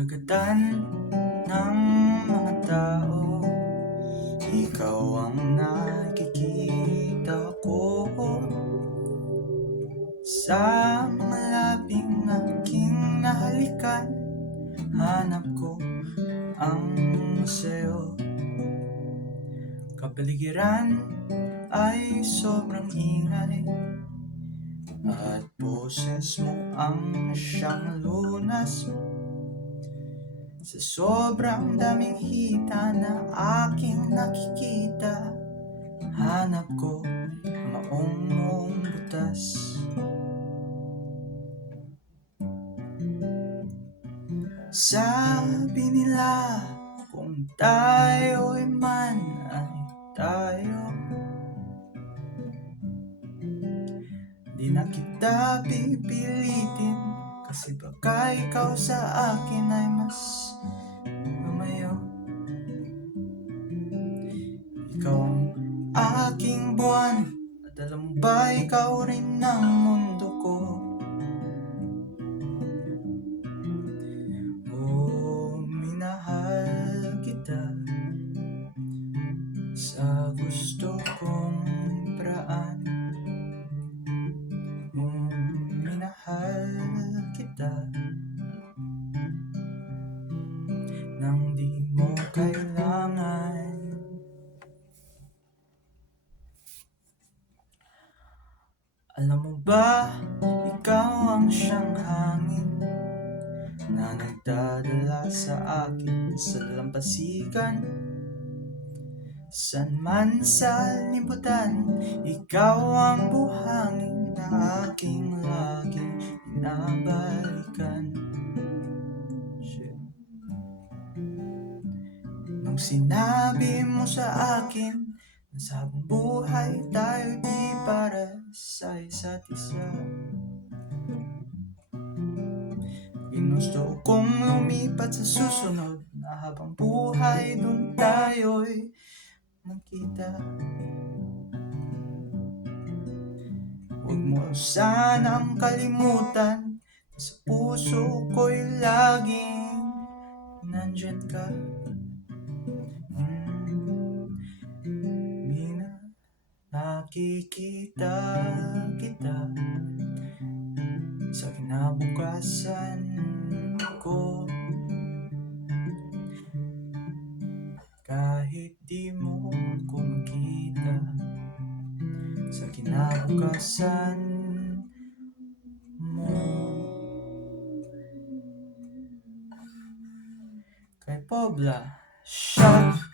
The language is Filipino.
karagatan ng mga tao, ikaw ang nakikita ko. Sa mga labing aking nahalikan, hanap ko ang sayo. Kapaligiran ay sobrang ingay, at boses mo ang siyang lunas. Sa sobrang daming hita na aking nakikita, hanap ko maong mong butas. Sabi nila kung tayo'y man ay tayo, di na kita pipilitin, kasi baka ikaw sa akin ay mas lumayo. Ikaw ang aking buwan, at alam mo ba ikaw rin ang mundo ko. Oh, minahal kita sa gusto kong paraan. Oh, minahal kita nang di mo kailangan. Alam mo ba, ikaw ang siyang hangin na nagdadala sa akin sa dalampasigan. San man sa libutan, ikaw ang buhangin na aking laging binabalikan. Nung sinabi mo sa akin na sa habang buhay tayo di para sa isa't isa, ginusto kong lumipat sa susunod na habang buhay, dun tayo'y magkita. Huwag mo sanang kalimutan, sa puso ko'y laging nandyan ka. Nakikita kita sa kinabukasan ko, kahit di mo ako makita sa kinabukasan mo. Kay Pobla, shot.